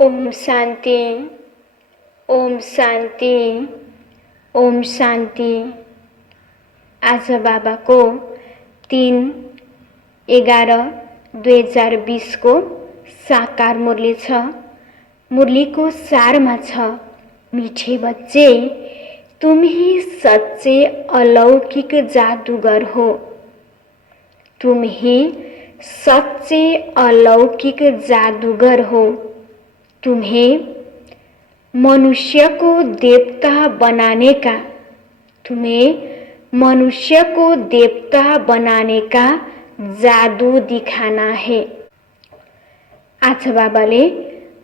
ओम शांति, ओम शांति, ओम शांति। आज बाबाको 3/11/2020 को साकार मुरली छ। मुरलीको सारमा छ, मीठे बच्चे तुम ही सच्चे अलौकिक जादूगर हो। तुम ही सच्चे अलौकिक जादूगर हो। तुम्हें मनुष्य को देवता बनाने का, तुम्हें मनुष्य को देवता बनाने का जादू दिखाना है। आज बाबाले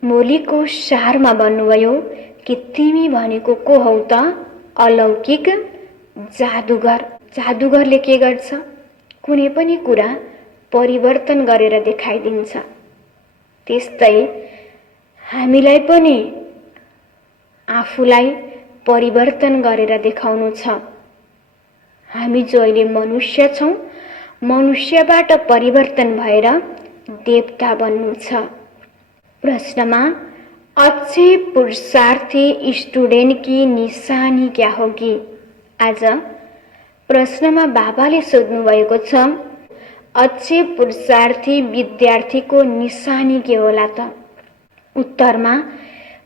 मुरलीको सारमा भन्नुभयो कि तिमी भनेको को हौ त? अलौकिक जादूगर। जादूगरले के गर्छ? कुनै पनि कुरा परिवर्तन गरेर देखाइदिन्छ। त्यस्तै हामीलाई पनि आफूलाई परिवर्तन गरेर देखाउनु छ। हामी जो अहिले मनुष्य छौं, मनुष्यबाट परिवर्तन भएर देवता बन्नु छ। प्रश्नमा अच्छे पुरुषार्थी स्टूडेंट की निशानी क्या होगी? आज प्रश्नमा बाबाले सोध्नु भएको छ, अच्छे पुरुषार्थी विद्यार्थीको निशानी के होला त? उत्तरमा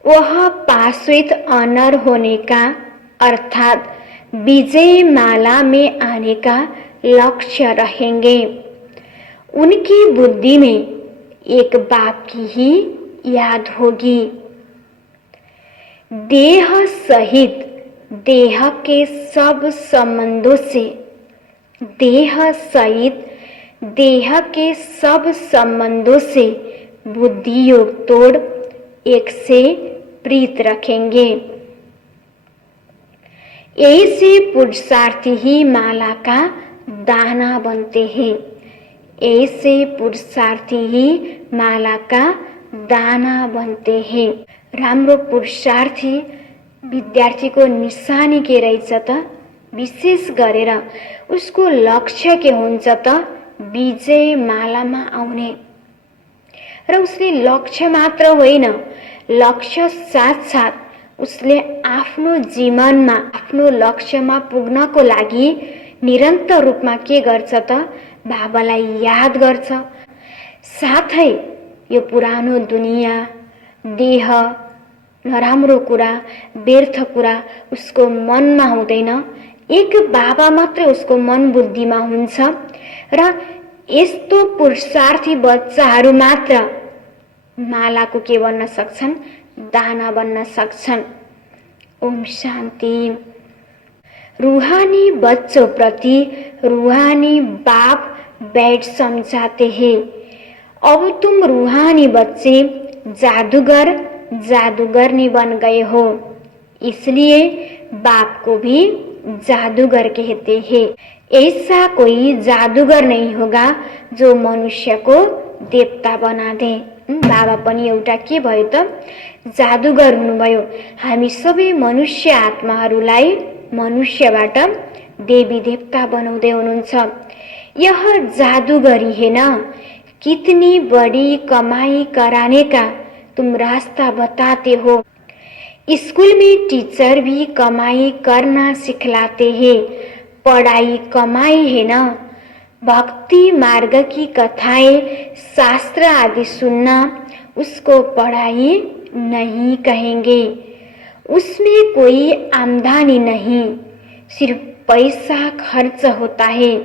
वह पास विथ ऑनर होने का अर्थात विजय माला में आने का लक्ष्य रहेंगे। उनकी बुद्धि में एक बाप की ही याद होगी। देह सहित देह के सब संबंधों से, देह सहित देह के सब संबंधों से बुद्धि योग तोड़ एक से प्रीत रखेंगे। ऐसे पुरुषार्थी ही माला का दाना बनते हैं। ऐसे पुरुषार्थी ही माला का दाना बनते हैं। राम्रो पुरुषार्थी विद्यार्थीको निशानी के रहेछ त? विशेष गरेर उसको लक्ष्य के हुन्छ त? विजय मालामा आउने। र उसले लक्ष्य मात्र होइन, लक्ष्य साथसाथ उसले आफ्नो जीवनमा आफ्नो लक्ष्यमा पुग्नको लागि निरन्तर रूपमा के गर्छ त? बाबालाई याद गर्छ। साथै यो पुरानो दुनिया, देह, नराम्रो कुरा, व्यर्थ कुरा उसको मनमा हुँदैन। एक बाबा मात्रै उसको मन बुद्धिमा हुन्छ र यस्तो पुरुषार्थी बच्चाहरू मात्र मालाको के बन्न सक्छन्? दाना बन्न सक्छन्। ओम शांति। रूहानी बच्चों प्रति रूहानी बाप बैठ समझाते हैं, अब तुम रूहानी बच्चे जादूगर जादूगरनी बन गए हो, इसलिए बाप को भी जादूगर कहते हैं। ऐसा कोई जादूगर नहीं होगा जो मनुष्य को देवता बना दे। बाबा पनि एउटा के भयो त? जादूगर हुनुभयो। हामी सबै मनुष्य आत्माहरूलाई मनुष्यबाट देवी देवता बनाउँदै हुनुहुन्छ। यह जादूगरी है ना? कितनी बड़ी कमाई कराने का तुम रास्ता बताते हो। स्कूल में टीचर भी कमाई करना सिखलाते हैं। पढ़ाई कमाई है ना? भक्ति मार्ग की कथाएं, शास्त्र आदि सुनना उसको पढ़ाई नहीं कहेंगे। उसमें कोई आमदनी नहीं, सिर्फ पैसा खर्च होता है।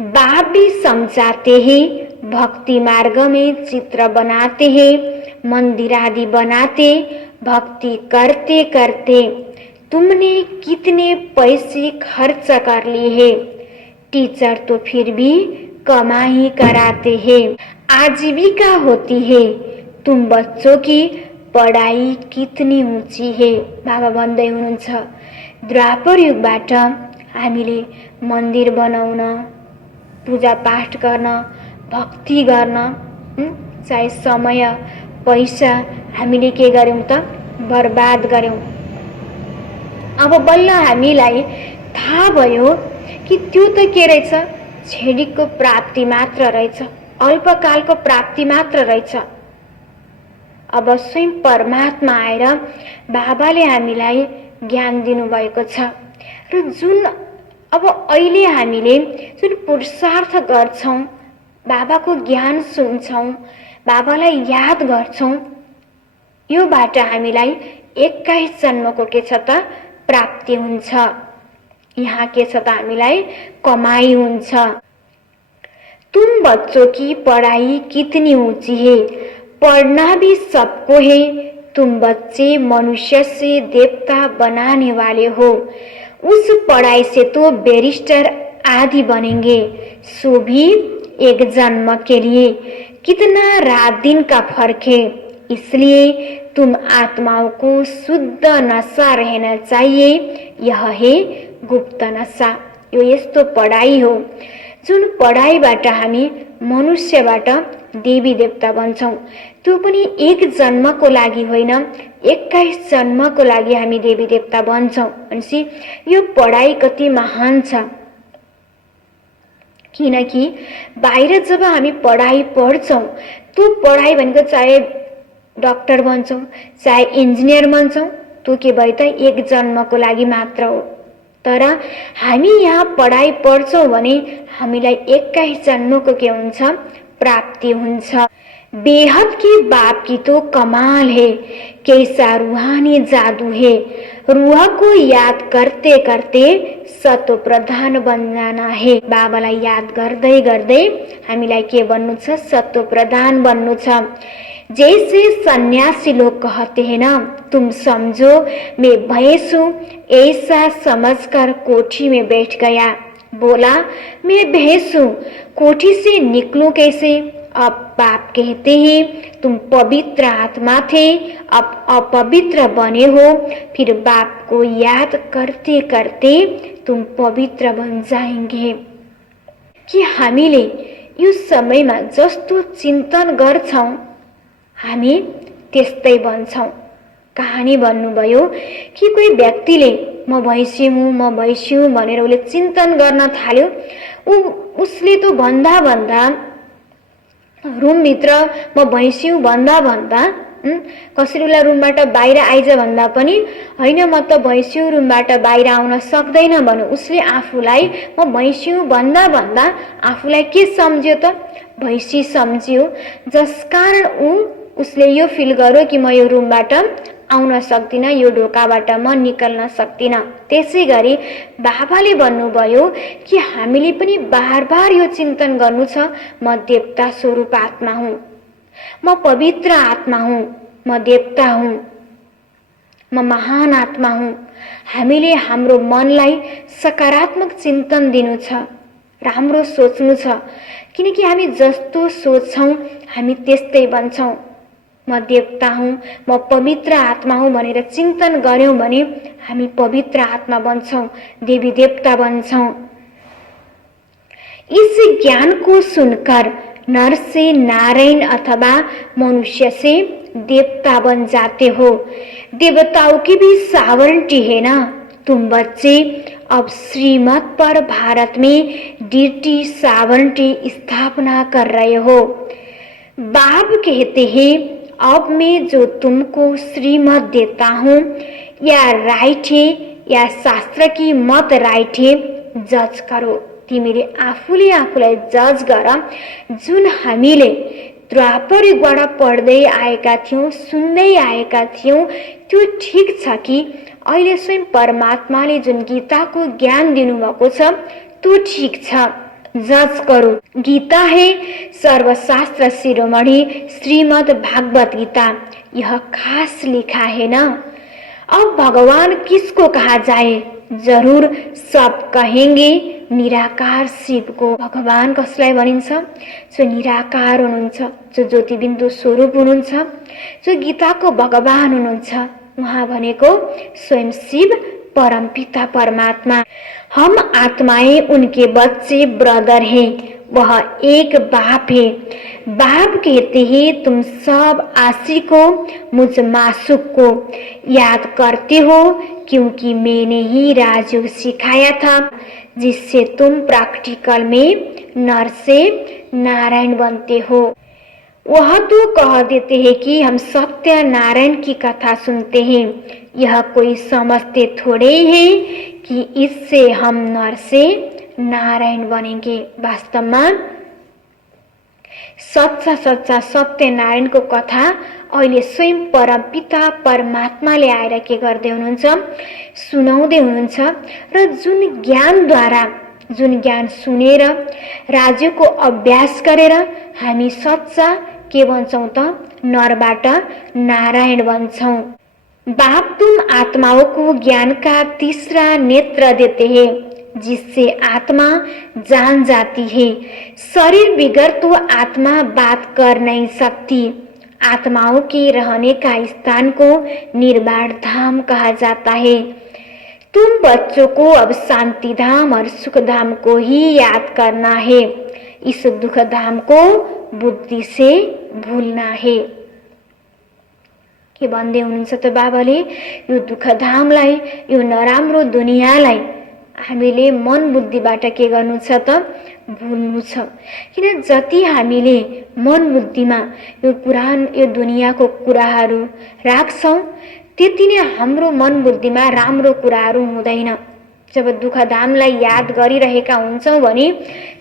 बाप भी समझाते हैं, भक्ति मार्ग में चित्र बनाते हैं, मंदिर आदि बनाते, भक्ति करते करते तुमने कितने पैसे खर्च कर लिए हैं। टीचर तो फिर भी कमाई कराते हैं, आजीविका होती है। तुम बच्चों की पढ़ाई कितनी ऊंची है। बाबा भन्दै हुनुहुन्छ, द्वापर युगबाट हामीले मन्दिर बनाउन, पूजा पाठ गर्न, भक्ति गर्न, चाहे समय पैसा हामीले के गर्यौं त? बर्बाद गर्यौं। अब बल्ल हामीलाई थाहा भयो कि त्यो त के रहेछ? क्षणिकको प्राप्ति मात्र रहेछ, अल्पकालको प्राप्ति मात्र रहेछ। अब स्वयं परमात्मा आएर बाबाले हामीलाई ज्ञान दिनुभएको छ र जुन अब अहिले हामीले जुन पुरुषार्थ गर्छौँ, बाबाको ज्ञान सुन्छौँ, बाबालाई याद गर्छौँ, योबाट हामीलाई 21 जन्मको के छ त प्राप्ति हुन्छ। यहाँ के छ त हामीलाई कमाई हुन्छ। तुम बच्चों की पढ़ाई कितनी ऊंची है, पढ़ना भी सबको है। तुम बच्चे मनुष्य से देवता बनाने वाले हो। उस पढ़ाई से तो बैरिस्टर आदि बनेंगे, सो भी एक जन्म के लिए। कितना रात दिन का फर्क है। इसलिए तुम आत्माओं को शुद्ध नशा रहना चाहिए। यह है गुप्त नशा। यो यस्तो पढाइ हो जुन पढाइबाट हामी मनुष्यबाट देवी देवता बन्छौँ। त्यो पनि एक जन्मको लागि होइन, 21 जन्मको लागि हामी देवी देवता बन्छौँ। भनेपछि यो पढाइ कति महान छ। किनकि बाहिर जब हामी पढाइ पढ्छौँ, त्यो पढाइ भनेको चाहे डक्टर बन्छौँ, चाहे इन्जिनियर बन्छौँ, त्यो के भयो त एक जन्मको लागि मात्र हो। तर हामी यहाँ पढाइ पढ्छौँ भने हामीलाई 21 जन्मको के हुन्छ प्राप्ति हुन्छ। बेहद की बाप की तो कमाल है, कैसा रूहानी जादू है। रूह को याद करते करते सतो प्रधान बन जाना है। बाबालाई याद गर्दै गर्दै हामीलाई के बन्नु छ, सतो प्रधान बन्नु छ। जैसे सन्यासी लोग कहते हैं ना, तुम समझो मैं भैंस हूँ, ऐसा समझकर कोठी में बैठ गया। बोला मैं भैंस हूँ, कोठी से निकलूं कैसे। अब बाप कहते हैं तुम पवित्र आत्मा थे, अब अपवित्र बने हो। फिर बाप को याद करते करते तुम पवित्र बन जाएंगे। कि हामीले यो समयमा जस्तो चिन्तन गर्छौं हामी त्यस्तै बन्छौं। कहानी भन्नुभयो कि कोही व्यक्तिले म भैँसी हुँ, म भैँसी हुँ भनेर उसले चिन्तन गर्न थाल्यो। उसले त भन्दा भन्दा रुमभित्र म भैँसी हुँ भन्दा भन्दा कसरी उसलाई रुमबाट बाहिर आइज भन्दा पनि होइन म त भैँसी हुँ, रुमबाट बाहिर आउन सक्दैन भन्यो। उसले आफूलाई म भैँसी हुँ भन्दा भन्दा आफूलाई के सम्झ्यो त, भैँसी सम्झ्यो। जसकारण उसले यो फिल गर्यो कि म यो रुमबाट आउन सक्दिनँ, यो ढोकाबाट म निकल्न सक्दिनँ। त्यसै गरी बाबाले भन्नुभयो कि हामीले पनि बार बार यो चिन्तन गर्नु छ, म देवता स्वरूप आत्मा हुँ, म पवित्र आत्मा हुँ, म देवता हुँ, म महान आत्मा हुँ। हामीले हाम्रो मनलाई सकारात्मक चिन्तन दिनु छ, राम्रो सोच्नु छ। किनकि हामी जस्तो सोच्छौँ हामी त्यस्तै बन्छौँ। म देवता हूँ, म पवित्र आत्मा हूँ भनेर चिन्तन गर्यौं भने हामी पवित्र आत्मा बन्छौं, देवी देवता बन्छौं। इस ज्ञान को सुनकर नर से नारायण अथवा मनुष्य से देवता बन जाते हो। देवताओं की भी सावरंटी है ना। तुम बच्चे अब श्रीमत पर भारत में डीटी सावरंटी स्थापना कर रहे हो। बाप कहते हैं अब मैं जो तुमको श्रीमत देता हूँ या राइट है या शास्त्र की मत राइट है, जज करो। तिमीले आफूले आफूलाई जज गर। जुन हामीले द्वापर युगबाट पढ्दै आएका थियौँ, सुन्दै आएका थियौँ, त्यो ठिक छ कि अहिले स्वयं परमात्माले जुन गीताको ज्ञान दिनुभएको छ त्यो ठिक छ, जज करो। गीता है सर्वशास्त्र शिरोमणि श्रीमद् भागवत गीता, यह खास लिखा है ना। अब भगवान किसको कहा जाए, जरूर सब कहेंगे निराकार शिव को। भगवान कसलाई भनिन्छ, जो निराकार हुनुहुन्छ, जो ज्योतिबिन्दु स्वरूप हुनुहुन्छ, जो गीताको भगवान हुनुहुन्छ। उहाँ भनेको स्वयं शिव परमपिता परमात्मा। हम आत्माएं उनके बच्चे ब्रदर हैं, वह एक बाप है। बाप कहते हैं तुम सब आशिकों मुझ मासूक को याद करते हो, क्योंकि मैंने ही राजयोग सिखाया था जिससे तुम प्रैक्टिकल में नर से नारायण बनते हो। वह तो कह देते हैं कि हम सत्यनारायण की कथा सुनते हैं। यह कोई समझते थोड़े ही कि इससे हम नर से नारायण बनेंगे। वास्तवमा सच्चा सच्चा सत्यनारायणको कथा अहिले स्वयं परमपिता परमात्माले आएर के गर्दै हुनुहुन्छ, सुनाउँदै हुनुहुन्छ। र जुन ज्ञानद्वारा, जुन ज्ञान सुनेर राज्यको अभ्यास गरेर हामी सच्चा के बन्छौं त, नरबाट नारायण बन्छौं। बाप तुम आत्माओं को ज्ञान का तीसरा नेत्र देते हैं, जिससे आत्मा जान जाती है। शरीर बिगर तो आत्मा बात कर नहीं सकती। आत्माओं के रहने का स्थान को निर्वाण धाम कहा जाता है। तुम बच्चों को अब शांति धाम और सुख धाम को ही याद करना है। इस दुख धाम को बुद्धि से भूलना है। के भन्दै हुनुहुन्छ त बाबाले, यो दुख धामलाई, यो नराम्रो दुनियाँलाई हामीले मन बुद्धिबाट के गर्नु छ त, भुल्नु छ। किन जति हामीले मन बुद्धिमा यो दुनियाँको कुराहरू राख्छौं, त्यति नै हाम्रो मन बुद्धिमा राम्रो कुराहरू हुँदैन। जब दुखधामलाई याद गरिरहेका हुन्छौं भने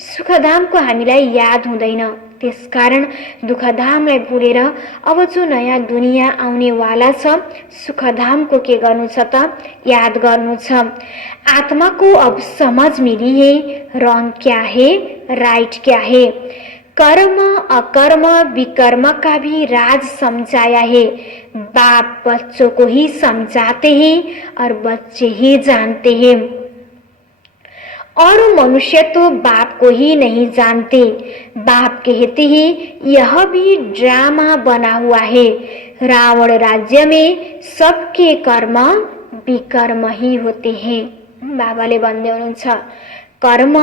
सुखधामको हामीलाई याद हुँदैन। त्यसकारण दुखधामलाई भुलेर अब जो नयाँ दुनियाँ आउने वाला छ, सुखधामको के गर्नु छ त, याद गर्नु छ। आत्मा को अब समझ मिली है, रॉन्ग क्या है, राइट क्या है। कर्म अकर्म विकर्म का भी राज समझाया है। बाप बच्चों को ही समझाते हैं और बच्चे ही जानते हैं, और मनुष्य तो बाप को ही नहीं जानते। बाप कहते हैं यह भी ड्रामा बना हुआ है। रावण राज्य में सबके कर्म विकर्म ही होते हैं। बाबाले भन्दै हुनुहुन्छ, कर्म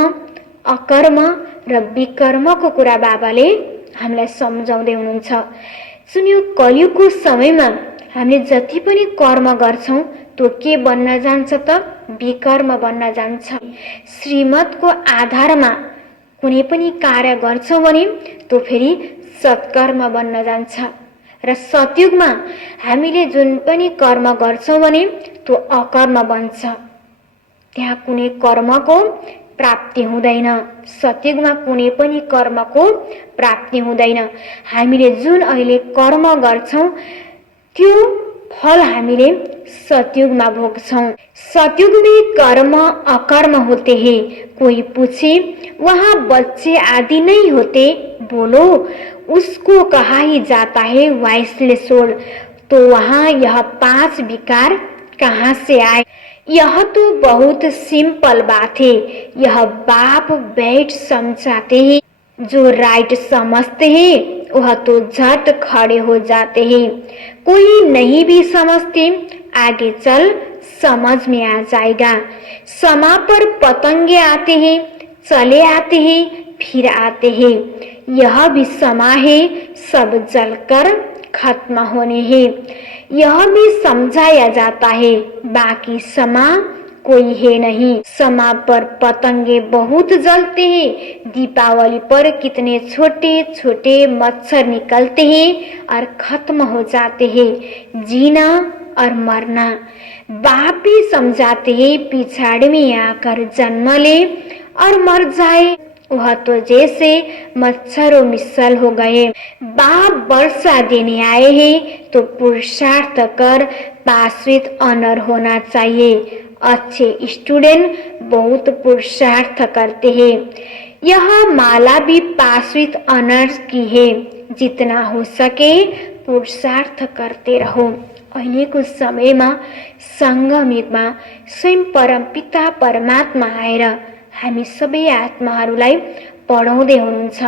अकर्म र विकर्मको कुरा बाबाले हामीलाई सम्झाउँदै हुनुहुन्छ। जुन यो कलियुगको समयमा हामीले जति पनि कर्म गर्छौं त्यो के बन्न जान्छ त, विकर्म बन्न जान्छ। श्रीमतको आधारमा कुनै पनि कार्य गर्छौं भने त्यो फेरि सत्कर्म बन्न जान्छ। र सतयुगमा हामीले जुन पनि कर्म गर्छौं भने त्यो अकर्म बन्छ। त्यहाँ कुनै कर्मको प्राप्ति हुँदैन। सतयुगमा कुनै पनि कर्मको प्राप्ति हुँदैन। हामीले जुन अहिले कर्म गर्छौं त्यो फल हामीले सतयुगमा भोग्छौं। सतयुग में कर्म अकर्म होते हैं। कोई पूछे वहाँ बच्चे आदि नहीं होते, बोलो उसको कहा ही जाता है वाइसले सोल। तो वहाँ यह 5 विकार कहाँ से आए? यह तो बहुत सिंपल बात है। यह बाप बैठ समझाते हैं। जो राइट समझते हैं वह तो झट खड़े हो जाते हैं। कोई नहीं भी समझते, आगे चल समझ में आ जाएगा। समा पर पतंगे आते हैं, चले आते हैं, फिर आते हैं। यह भी समा है, सब जलकर खत्म होने हैं। यह भी समझाया जाता है, बाकी समा कोई है नहीं। समा पर पतंगे बहुत जलते हैं। दीपावली पर कितने छोटे छोटे मच्छर निकलते हैं और खत्म हो जाते हैं। जीना और मरना बाप भी समझाते हैं। पिछाड़ी में आकर जन्म ले और मर जाए वह तो जैसे मच्छरों मिसल हो गए। बाप वर्षा देने आए हैं तो पुरुषार्थ कर पास विद ऑनर होना चाहिए। अच्छे स्टूडेंट बहुत पुरुषार्थ करते हैं। यह माला भी पास विद ऑनर्स की है। जितना हो सके पुरुषार्थ करते रहो। अहिलेको समयमा संगम युगमा स्वयं परमपिता परमात्मा आएर हामी सबै आत्माहरूलाई पढाउँदै हुनुहुन्छ।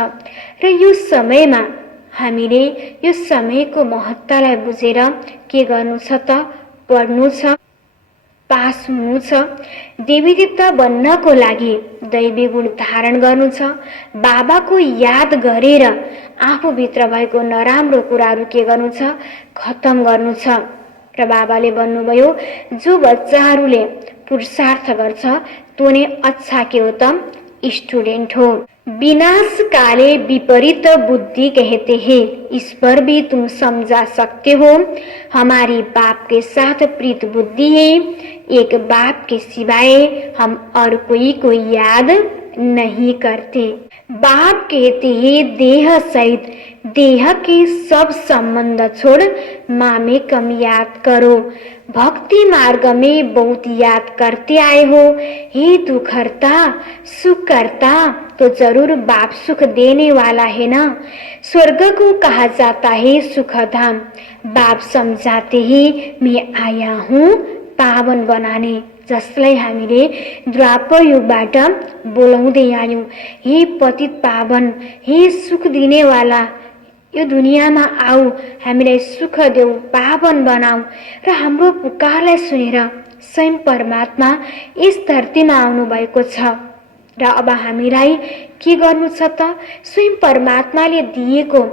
र यो समयमा हामीले यो समयको महत्त्वलाई बुझेर के गर्नु छ त, पढ्नु छ, पास हुनु छ। देवी देवता बन्नको लागि दैवी गुण धारण गर्नु छ। बाबाको याद गरेर आफूभित्र भएको नराम्रो कुराहरू के गर्नु छ, खत्तम गर्नु छ। र बाबाले भन्नुभयो जो बच्चाहरूले पुरुषार्थ गर्छ त्यो नै अच्छा के हो त, स्टुडेन्ट हो। विनाश काले विपरीत बुद्धि कहते हैं। इस पर भी तुम समझा सकते हो। हमारी बाप के साथ प्रीत बुद्धि है। एक बाप के सिवाय हम और कोई को याद नहीं करते। बाप कहते हैं देह सहित देह के सब संबंध छोड़ माँ में कम याद करो। भक्ति मार्ग में बहुत याद करते आए हो। हे दुख हरता सुख करता, तो जरूर बाप सुख देने वाला है ना। स्वर्ग को कहा जाता है सुख धाम। बाप समझाते हैं मैं आया हूँ पावन बनाने, जसलाई हामीले द्वापर युगबाट बोलाउँदै आयौँ। हे पतित पावन, हे सुख दिने वाला, यो दुनियाँमा आऊ, हामीलाई सुख देऊ, पावन बनाऊ। र हाम्रो पुकारलाई सुनेर स्वयं परमात्मा यस धरतीमा आउनु भएको छ। र अब हामीलाई के गर्नु छ त? स्वयं परमात्माले दिएको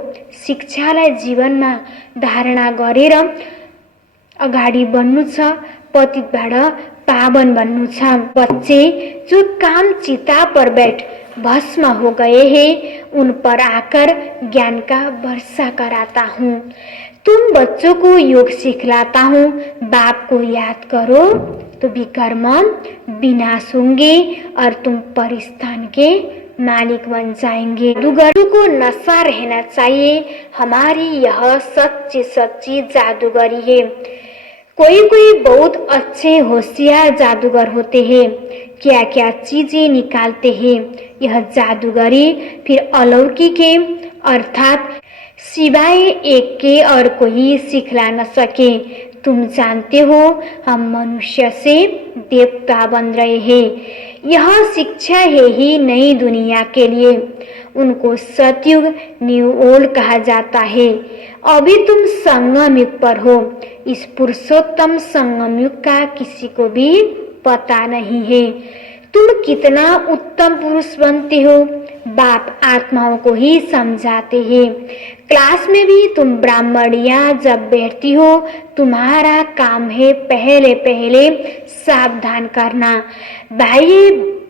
शिक्षालाई जीवनमा धारणा गरेर अगाडि बढ्नु छ, पतितबाट पावन बन्नु छ। बच्चे जो काम चिता पर बैठ भस्म हो गए हैं, उन पर आकर ज्ञान का वर्षा कराता हूँ। तुम बच्चों को योग सिखलाता हूँ। बाप को याद करो तो विकर्म विनाश होंगे और तुम परिस्थान के मालिक बन जाएंगे। जादूगरों को नशा रहना चाहिए। हमारी यह सच्ची सच्ची जादूगरी है। कोई कोई बहुत अच्छे होशियार जादूगर होते हैं, क्या क्या चीजें निकालते हैं। यह जादूगरी फिर अलौकिक है, अर्थात सिवाय एक के और कोई सिखला न सके। तुम जानते हो हम मनुष्य से देवता बन रहे हैं। यह शिक्षा है ही नई दुनिया के लिए। उनको सतयुग न्यू ओल्ड कहा जाता है। अभी तुम संगम युग पर हो। इस पुरुषोत्तम संगम युग का किसी को भी पता नहीं है। तुम कितना उत्तम पुरुष बनते हो, बाप आत्माओं को ही समझाते हैं। क्लास में भी तुम ब्राह्मणिया जब बैठती हो, तुम्हारा काम है पहले पहले सावधान करना।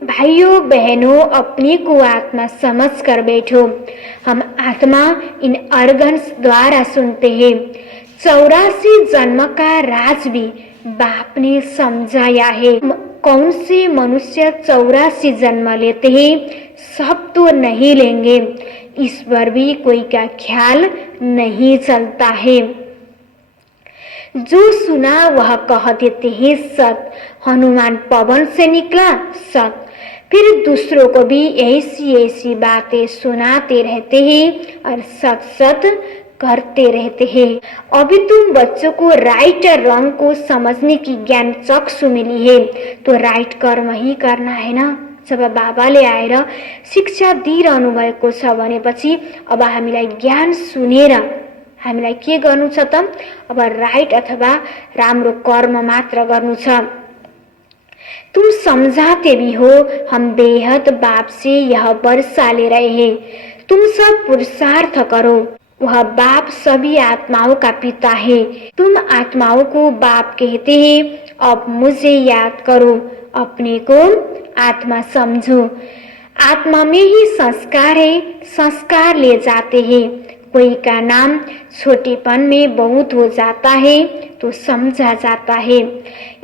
भाइयों बहनों, अपने को आत्मा समझ कर बैठो। हम आत्मा इन ऑर्गन्स द्वारा सुनते हैं। 84 जन्म का राज भी बाप ने समझाया है। कौन से मनुष्य 84 जन्म लेते हैं? सब तो नहीं लेंगे। इस पर भी कोई का ख्याल नहीं चलता है। जो सुना वह कह देते हैं सत। हनुमान पवन से निकला सत। फिर दूसरों को भी ऐसी ऐसी बातें सुनाते रहते हैं और सत सत करते रहते हैं। अभी तुम बच्चों को राइट और रंग को समझने की ज्ञान चक्षु मिली है, तो राइट कर्म ही करना है ना। जब बाबाले आएर शिक्षा दिइरहनु भएको छ भनेपछि अब हामीलाई ज्ञान सुनेर हामीलाई के गर्नु छ त? अब राइट अथवा राम्रो कर्म मात्र गर्नु छ। तुम समझाते भी हो हम बेहद बाप से यह वर्षा ले रहे हैं। तुम सब पुरुषार्थ करो। वह बाप सभी आत्माओं का पिता है। तुम आत्माओं को बाप कहते हैं। अब मुझे याद करो, अपने को आत्मा समझो। आत्मा में ही संस्कार है, संस्कार ले जाते हैं। कोई का नाम छोटेपन में बहुत हो जाता है तो समझा जाता है,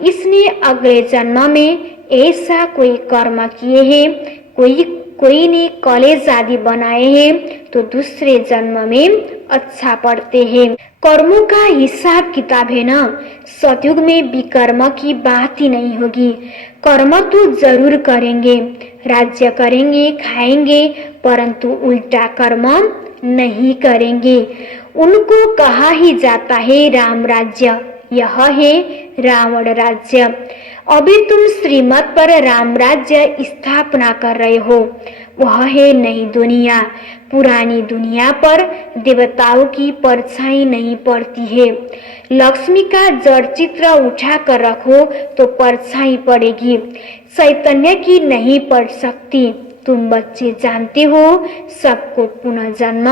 इसने अगले जन्म में ऐसा कोई कर्म किए हैं। कोई ने कॉलेज आदि बनाए हैं तो दूसरे जन्म में अच्छा पढ़ते हैं। कर्मों का हिसाब किताब है ना। सतयुग में विकर्म की बात ही नहीं होगी। कर्म तो जरूर करेंगे, राज्य करेंगे, खाएंगे, परंतु उल्टा कर्म नहीं करेंगे। उनको कहा ही जाता है राम राज्य। यह है रावण राज्य। अभी तुम श्रीमत पर राम राज्य स्थापना कर रहे हो। वह है नई दुनिया। पुरानी दुनिया पर देवताओं की परछाई नहीं पड़ती है। लक्ष्मी का जड़ चित्र उठा कर रखो तो परछाई पड़ेगी, चैतन्य की नहीं पड़ सकती। तुम बच्चे जानते हो सबको पुनः जन्म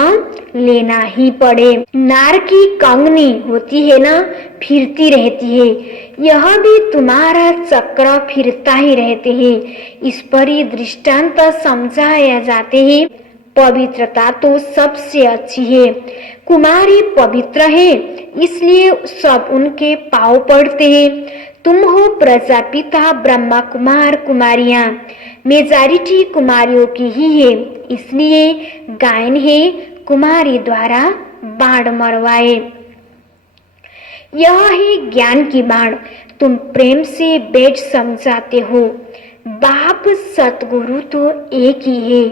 लेना ही पड़े। नार की कंगनी होती है ना, फिरती रहती है, यह भी तुम्हारा चक्र फिरता ही रहते हैं। इस पर ही दृष्टांत समझाया जाते हैं। पवित्रता तो सबसे अच्छी है। कुमारी पवित्र है, इसलिए सब उनके पाँव पड़ते हैं। तुम हो प्रजापिता ब्रह्मा कुमार कुमारियां, मेजॉरिटी कुमारियों की ही है, इसलिए गायन है कुमारी द्वारा बाण मरवाए। यह है ज्ञान की बाण, तुम प्रेम से बेट समझाते हो। बाप सतगुरु तो एक ही है,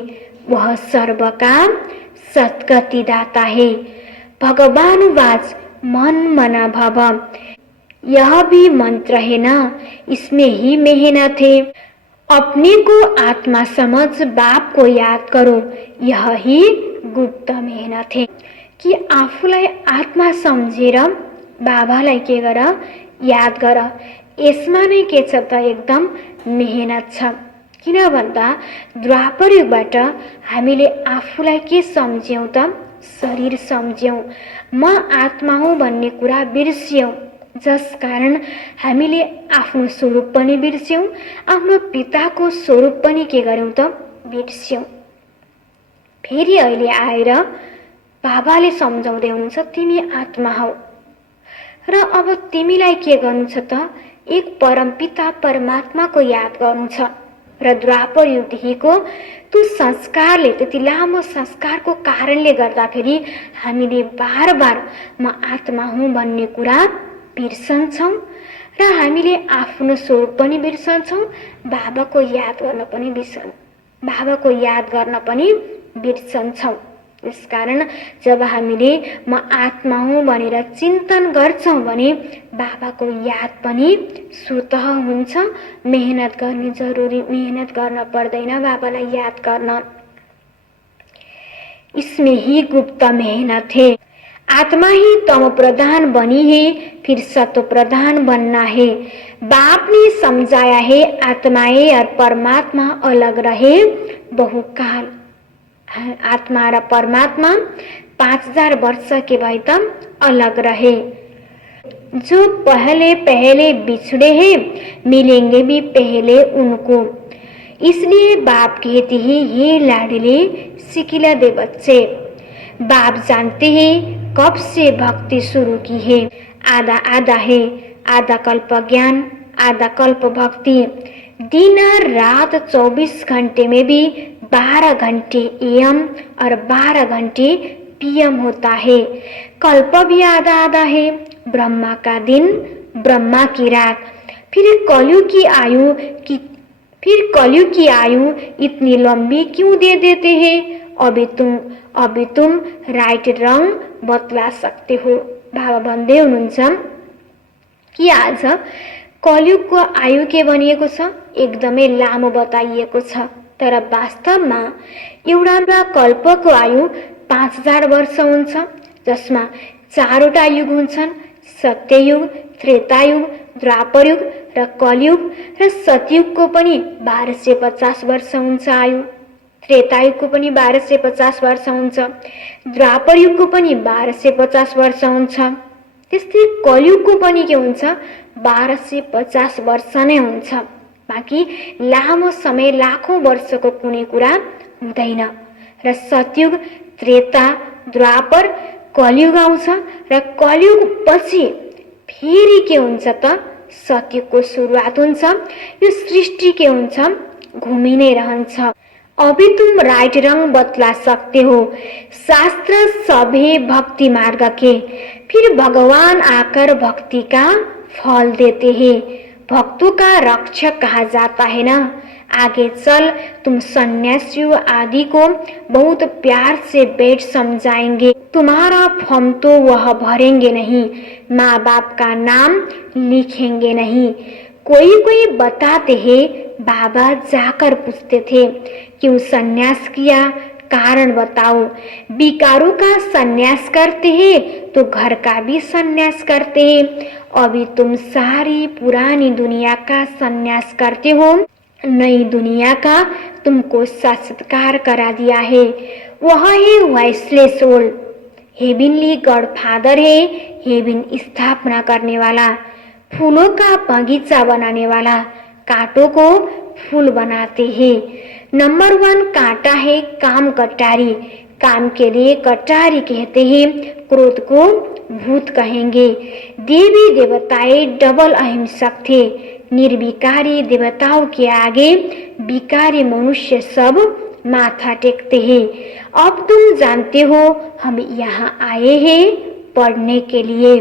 वह सर्व का सद्गति दाता है। भगवानुवाच मन मना भव, यह भी मंत्र है ना, इसमें ही मेहनत है। अपने को आत्मा समझ बाप को याद करो, यह ही गुप्त मेहनत है। कि आफूलाई आत्मा सम्झेर बाबालाई के गर याद गर, यसमा नै के छ त एकदम मेहनत छ। किन भन्दा द्वापर युगबाट हामीले आफूलाई के सम्झ्यौं त, शरीर सम्झ्यौं, म आत्मा हुँ भन्ने कुरा बिर्स्यौं, जसकारण हामीले आफ्नो स्वरूप पनि बिर्स्यौं, आफ्नो पिताको स्वरूप पनि के गर्यौं त बिर्स्यौं। फेरि अहिले आएर बाबाले सम्झाउँदै हुनुहुन्छ तिमी आत्मा हौ र अब तिमीलाई के गर्नु छ त, एक परमपिता परमात्माको याद गर्नु छ। र द्वापर युगदेखिको त्यो संस्कारले, त्यति लामो संस्कारको कारणले गर्दाखेरि हामीले बार बार म आत्मा हुँ भन्ने कुरा बिर्सन्छौँ र हामीले आफ्नो स्वरूप पनि बिर्सन्छौँ, बाबाको याद गर्न पनि बिर्सन्छौँ। यसकारण जब हामीले म आत्मा हुँ भनेर चिन्तन गर्छौँ भने बाबाको याद पनि स्वतः हुन्छ। मेहनत गर्न पर्दैन बाबालाई याद गर्न। इसमें ही गुप्त मेहनत है। आत्मा ही तम प्रधान बनी है, फिर सत्व प्रधान बनना है। बाप ने समझाया है आत्माएं और परमात्मा अलग रहे बहुकाल। आत्मा र परमात्मा 5000 वर्ष के भए त अलग रहे। जो पहले बिछड़े हैं मिलेंगे भी पहले उनको। इसलिए बाप कहते हैं ये लाडले सिकिला दे बच्चे, बाप जानते हैं कब से भक्ति शुरू की है। आधा आधा है, आधा कल्प ज्ञान, आधा कल्प भक्ति। दिन और रात 24 घंटे में भी 12 घंटे एएम और 12 घंटे पीएम होता है। कल्प भी आधा आधा है, ब्रह्मा का दिन, ब्रह्मा की रात। फिर कलयुग की आयु इतनी लंबी क्यों दे देते हैं? अभी तुम राइट रंग बतला सकते हो। बाबा भन्दै हुनुहुन्छ कि आज कलयुगको आयु के भनिएको छ, एकदमै लामो बताइएको छ। तर वास्तवमा एउटा कल्पको आयु 5000 वर्ष हुन्छ, जसमा 4वटा युग हुन्छन्, सत्ययुग, त्रेतायुग, द्वापरयुग र कलयुग। र सतयुगको पनि 1250 वर्ष हुन्छ आयु, त्रेतायुगको पनि 1250 वर्ष हुन्छ, द्वापरयुगको पनि 1250 वर्ष हुन्छ। त्यस्तै कलयुगको पनि के हुन्छ, 1250 वर्ष नै हुन्छ। बाँकी लामो समय लाखौं वर्षको कुनै कुरा हुँदैन। र सतयुग, त्रेता, द्वापर, कलयुग आउँछ र कलयुग पछि फेरि के हुन्छ त, सत्यको सुरुवात हुन्छ। यो सृष्टि के हुन्छ, घुमि नै रहन्छ। अभी तुम राइट रंग बतला सकते हो। शास्त्र सभी भक्ति मार्ग के, फिर भगवान आकर भक्ति का फल देते हैं। भक्तों का रक्षक कहा जाता है ना। आगे चल तुम सन्यासियों आदि को बहुत प्यार से बैठ समझाएंगे। तुम्हारा फॉर्म तो वह भरेंगे नहीं, माँ बाप का नाम लिखेंगे नहीं। कोई बताते हैं बाबा जाकर पूछते थे क्यों सन्यास किया, कारण बताओ। विकारों का सन्यास करते हैं तो घर का भी सन्यास करते हैं। अभी तुम सारी पुरानी दुनिया का सन्यास करते हो, नई दुनिया का तुमको साक्षात्कार करा दिया है। वह है वाइसलेस सोल, हेविनली गॉड फादर है, हेविन स्थापना करने वाला, फूलों का बगीचा बनाने वाला, कांटों को फूल बनाते हैं। नंबर 1 कांटा है काम कटारी, काम के लिए कटारी कहते हैं, क्रोध को भूत कहेंगे। देवी देवताएं डबल अहिंसक थे, निर्विकारी देवताओं के आगे विकारी मनुष्य सब माथा टेकते हैं। अब तुम जानते हो हम यहाँ आए हैं पढ़ने के लिए।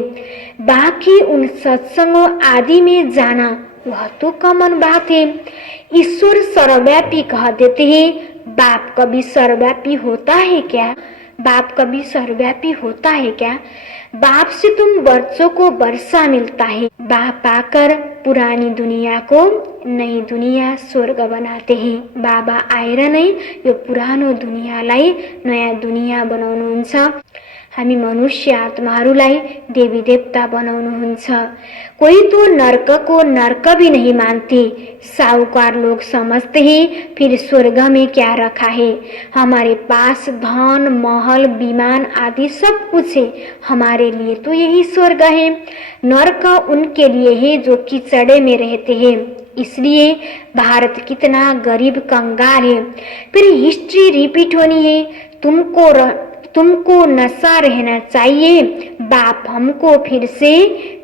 बाकी उन सत्संगों आदि में जाना वह तो कॉमन बात है। ईश्वर सर्वव्यापी कह देते हैं, बाप कभी सर्वव्यापी होता है क्या? बाप कभी सर्वव्यापी होता है क्या? बाप से तुम वर्षों को वर्षा मिलता है। बाप आकर पुरानी दुनिया को नई दुनिया स्वर्ग बनाते हैं। बाबा आएर नै यो पुरानो दुनियाँलाई नयाँ दुनिया बनाउनुहुन्छ। हामी मनुष्य आत्माहरूलाई देवी देवता बनाउनुहुन्छ। कोई तो नर्क को नर्क भी नहीं मानते। साहूकार लोग समझते हैं फिर स्वर्ग में क्या रखा है। हमारे पास धन महल विमान आदि सब कुछ है, हमारे लिए तो यही स्वर्ग है। नर्क उनके लिए है जो कीचड़े में रहते हैं। इसलिए भारत कितना गरीब कंगाल है। फिर हिस्ट्री रिपीट होनी है। तुमको नशा रहना चाहिए। बाप हमको फिर से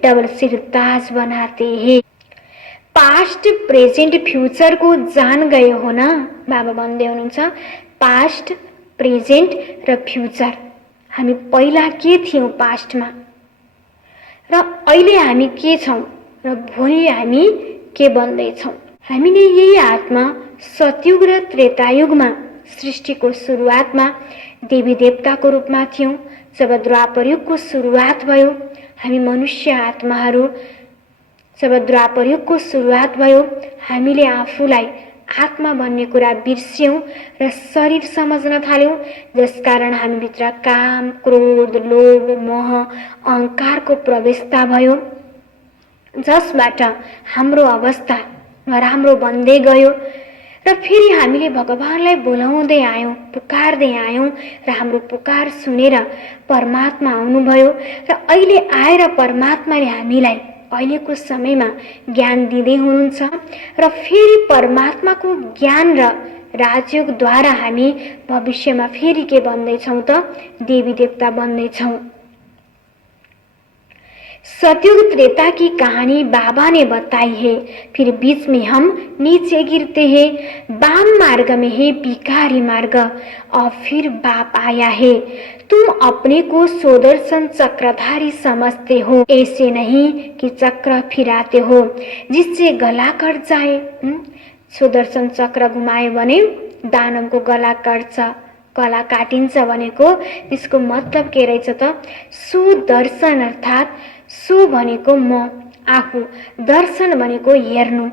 डबल सिरताज बनाते हैं। पास्ट प्रेजेंट फ्यूचर को जान गए हो ना? बाबा भन्दै हुनुहुन्छ पास्ट प्रेजेंट र फ्यूचर। हामी पहिला के थियौं पास्टमा र अहिले हामी के छौं र भोलि हामी के बन्दैछौं। हामीले यही आत्मा सतयुग र त्रेतायुगमा सृष्टिको सुरुवातमा देवी देवताको रूपमा थियौं। जब द्वापर युगको सुरुवात भयो हामी मनुष्य आत्माहरू, जब द्वापर युगको सुरुवात भयो हामीले आफूलाई आत्मा भन्ने कुरा बिर्स्यौं र शरीर समझ्न थाल्यौं, जसकारण हामीभित्र काम क्रोध लोभ मोह अहंकारको प्रवेशता भयो, जसबाट हाम्रो अवस्था नराम्रो बन्दै गयो र फेरि हामीले भगवानलाई बोलाउँदै आयौं, पुकार्दै आयौं र हाम्रो पुकार सुनेर परमात्मा आउनुभयो र अहिले आएर परमात्माले हामीलाई अहिलेको समयमा ज्ञान दिँदै हुनुहुन्छ र फेरि परमात्माको ज्ञान र राजयोगद्वारा हामी भविष्यमा फेरि के बन्दैछौं त? देवी देवता बन्दैछौं। सतयुग त्रेता की कहानी बाबा ने बताई है। फिर बीच में हम नीचे गिरते हैं। वाम मार्ग में है विकारी मार्ग और फिर बाप आया है। तुम अपने को सुदर्शन चक्रधारी समझते हो, ऐसे नहीं कि चक्र फिराते हो जिससे गला कट जाए। सुदर्शन चक्र घुमायो भने दानवको गला कट्छ, गला काटिन्छ भनेको त्यसको मतलब के रहेछ त? सुदर्शन अर्थात सु भनेको म आफू, दर्शन भनेको हेर्नु,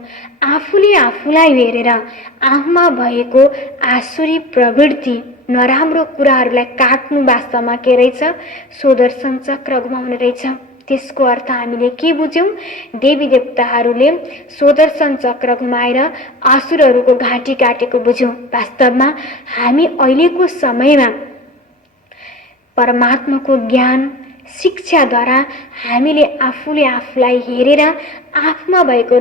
आफूले आफूलाई हेरेर आफूमा भएको आसुरी प्रवृत्ति नराम्रो कुराहरूलाई काट्नु वास्तवमा के रहेछ? सुदर्शन चक्र घुमाउने रहेछ। त्यसको अर्थ हामीले के बुझ्यौं? देवी देवताहरूले सुदर्शन चक्र घुमाएर असुरहरूको घाँटी काटेको बुझ्यौं। वास्तवमा हामी अहिलेको समयमा परमात्माको ज्ञान शिक्षाद्वारा हामीले आफूले आफूलाई हेरेर आफूमा भएको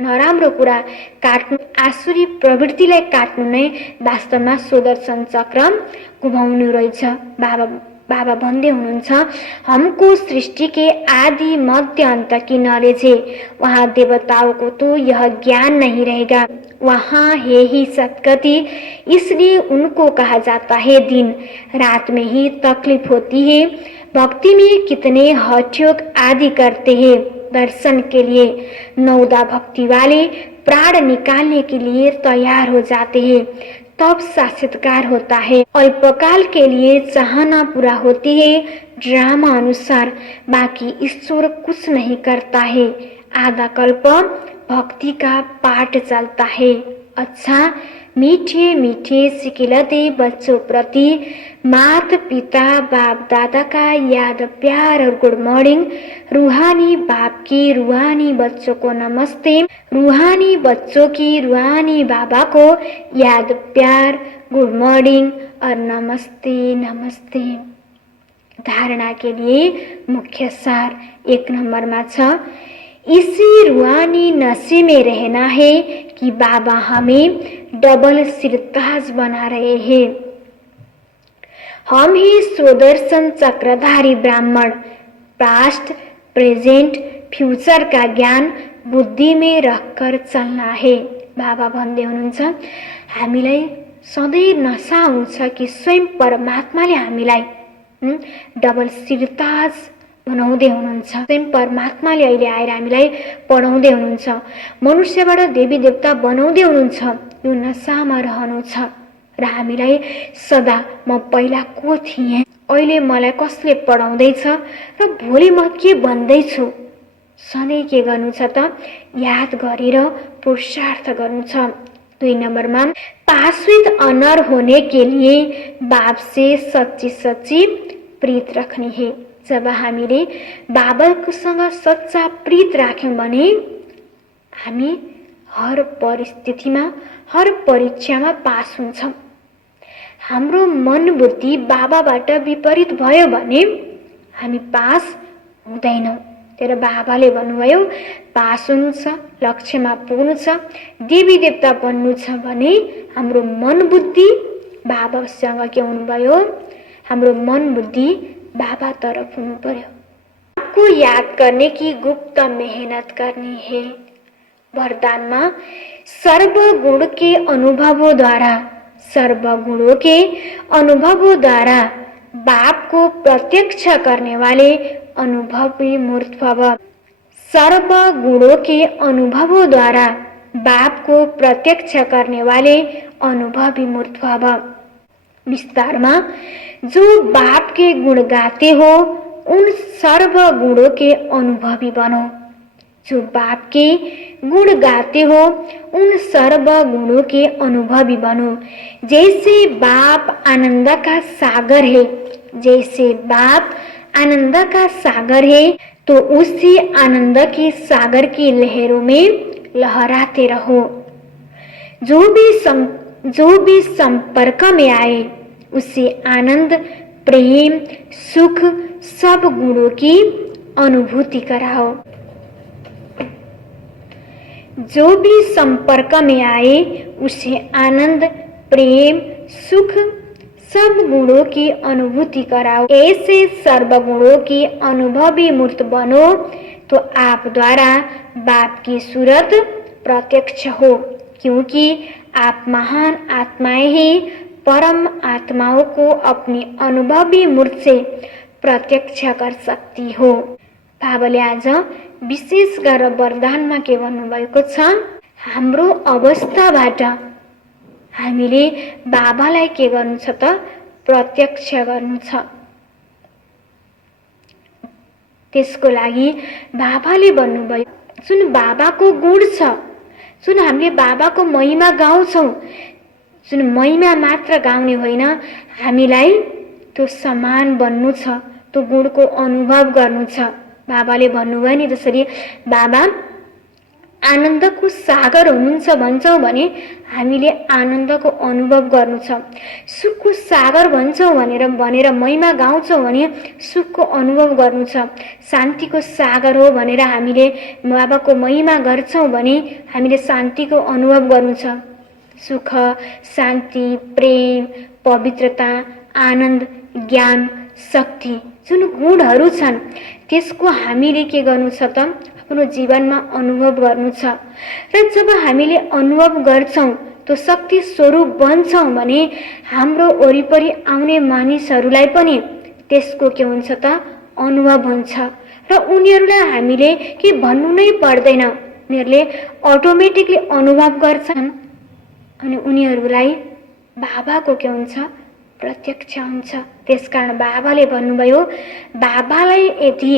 नराम्रो कुरा काट्नु, आसुरी प्रवृत्तिलाई काट्नु नै वास्तवमा सुदर्शन चक्र घुमाउनु रहेछ। बाबा भन्दै हुनुहुन्छ हमको सृष्टि के आदि मध्य अंत की नॉलेज है। वहाँ देवताओं को तो यह ज्ञान नहीं रहेगा, वहाँ है ही सतगति, इसलिए उनको कहा जाता है दिन रात में ही तकलीफ होती है। भक्ति में कितने हठयोग आदि करते हैं दर्शन के लिए, नौदा भक्ति वाले प्राण निकालने के लिए तैयार हो जाते हैं, तब साक्षात्कार होता है। अल्पकाल के लिए चाहना पूरा होती है ड्रामा अनुसार, बाकी ईश्वर कुछ नहीं करता है। आधा कल्प भक्ति का पाठ चलता है। अच्छा, मीठे मीठे सिकिलते बच्चों प्रति माता पिता बाप दादा का याद प्यार और गुड मॉर्निंग। रूहानी बाप की रूहानी बच्चों को नमस्ते। रूहानी बच्चों की रूहानी बाबा को याद प्यार गुड मॉर्निंग और नमस्ते नमस्ते। धारणा के लिए मुख्य सार 1 नंबर में छ, इसी रूहानी नशे में रहना है कि बाबा हमें डबल सिरताज बना रहे हैं। हम ही स्वदर्शन चक्रधारी ब्राह्मण पास्ट प्रेजेंट फ्यूचर का ज्ञान बुद्धि में रखकर चलना है। बाबा भन्दै हुनुहुन्छ हामीलाई सधैँ नशा हुन्छ कि स्वयं परमात्माले हामीलाई डबल सिरताज बनाउँदै हुनुहुन्छ। स्वयं परमात्माले अहिले आएर हामीलाई पढाउँदै हुनुहुन्छ, मनुष्यबाट देवी देवता बनाउँदै हुनुहुन्छ। यो नशामा रहनु छ र हामीलाई सदा म पहिला को थिएँ, अहिले मलाई कसले पढाउँदैछ र भोलि म के बन्दैछु, सधैँ के गर्नु छ त याद गरेर पुरुषार्थ गर्नु छ। 2 नंबरमा पास विथ ऑनर होने के लिए बाप से सच्ची सच्ची प्रीत रखनी है। जब हामीले बाबासँग सच्चा प्रीत राख्यौं भने हामी हर परिस्थितिमा हर परीक्षामा पास हुन्छौं। हाम्रो मन बुद्धि बाबाबाट विपरीत भयो भने हामी पास हुँदैनौं। तर बाबाले भन्नुभयो पास हुनु छ, लक्ष्यमा पुग्नु छ, देवी देवता बन्नु छ भने हाम्रो मन बुद्धि बाबासँग के हुनुभयो, हाम्रो मन बुद्धि बाबा तरफ हुनु पर्यो। आपको याद करने की गुप्त मेहनत करनी है। वरदानमा सर्वगुण के अनुभवों द्वारा सर्वगुणों के अनुभवों द्वारा बाप को प्रत्यक्ष करने वाले अनुभवी मूर्त भव। सर्वगुणों के अनुभवों द्वारा बाप को प्रत्यक्ष करने वाले अनुभवी मूर्त भव। विस्तार में जो बाप के गुण गाते हो उन सर्व गुणों के अनुभवी बनो। जो बाप के गुण गाते हो उन सर्व गुणों के अनुभवी बनो। जैसे बाप आनंद का सागर है, जैसे बाप आनंद का सागर है तो उसी आनंद के सागर की लहरों में लहराते रहो। जो भी संपर्क में आए उसे आनंद प्रेम सुख सब गुणों की अनुभूति कराओ। जो भी संपर्क में आए उसे आनंद प्रेम सुख सब गुणों की अनुभूति कराओ। ऐसे सर्वगुणों की अनुभवी मूर्त बनो तो आप द्वारा बाप की सूरत प्रत्यक्ष हो, क्योंकि आप महान आत्माएं ही परम आत्माओं को अपनी अनुभवी मूर्त से प्रत्यक्ष कर सकती हो। बाबाले आज विशेष गरेर वरदानमा के भन्नुभएको छ, हाम्रो अवस्थाबाट हामीले बाबालाई के गर्नु छ त प्रत्यक्ष गर्नु छ। त्यसको लागि बाबाले भन्नुभयो जुन बाबाको गुण छ, जुन हामीले बाबाको महिमा गाउँछौं, जुन महिमा मात्र गाउने होइन, हामीलाई त्यो समान बन्नु छ, त्यो गुणको अनुभव गर्नु छ। बाबाले भन्नुभयो नि जसरी बाबा आनन्दको सागर हुनुहुन्छ भन्छौं भने हामीले आनन्दको अनुभव गर्नु छ। सुखको सागर भन्छौं भनेर महिमा गाउँछौं भने सुखको अनुभव गर्नु छ। शान्तिको सागर हो भनेर हामीले बाबाको महिमा गर्छौं भने हामीले शान्तिको अनुभव गर्नु छ। सुख शान्ति प्रेम पवित्रता आनन्द ज्ञान शक्ति जुन गुणहरू छन् त्यसको हामीले के गर्नु छ त आफ्नो जीवनमा अनुभव गर्नु छ। र जब हामीले अनुभव गर्छौं तो शक्ति स्वरूप बन्छौं भने हाम्रो वरिपरि आउने मानिसहरूलाई पनि त्यसको के हुन्छ त अनुभव हुन्छ र उनीहरूलाई हामीले के भन्नु नै पर्दैन, उनीहरूले अटोमेटिकली अनुभव गर्छन् अनि उनीहरूलाई बाबाको के हुन्छ प्रत्यक्ष हुन्छ। त्यसकारण बाबाले भन्नुभयो बाबालाई यदि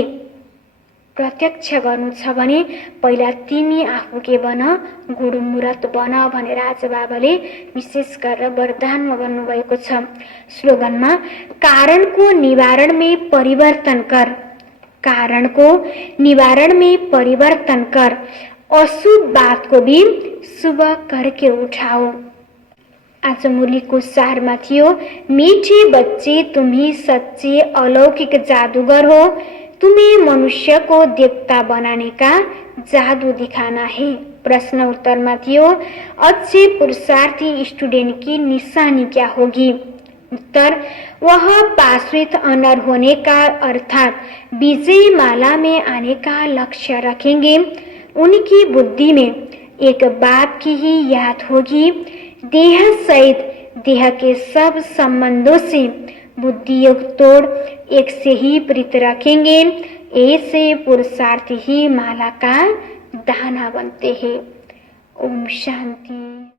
प्रत्यक्ष गर्नु छ भने पहिला तिमी आफू के बन, गुरुमुरत बन भनेर आज बाबाले विशेष गरेर वरदानमा भन्नुभएको छ। स्लोगनमा कारणको निवारण में परिवर्तन कर, कारणको निवारण में परिवर्तन कर, अशुभ बात को भी शुभ करके उठाओ। आज मुरलीको सारमा थियो, मीठे बच्चे तुम्ही सच्चे अलौकिक जादूगर हो, तुम्हें मनुष्य को देवता बनाने का जादू दिखाना है। प्रश्न उत्तरमा थियो, अच्छे पुरुषार्थी स्टूडेंट की निशानी क्या होगी? उत्तर, वह पाश्वित अनर होने का अर्थात विजय माला में आने का लक्ष्य रखेंगे। उनकी बुद्धि में एक बात की ही याद होगी, देह सहित देह के सब संबंधों से बुद्धि योग तोड़ एक से ही प्रीत रखेंगे। ऐसे पुरुषार्थी ही माला का दाना बनते हैं। ओम शांति।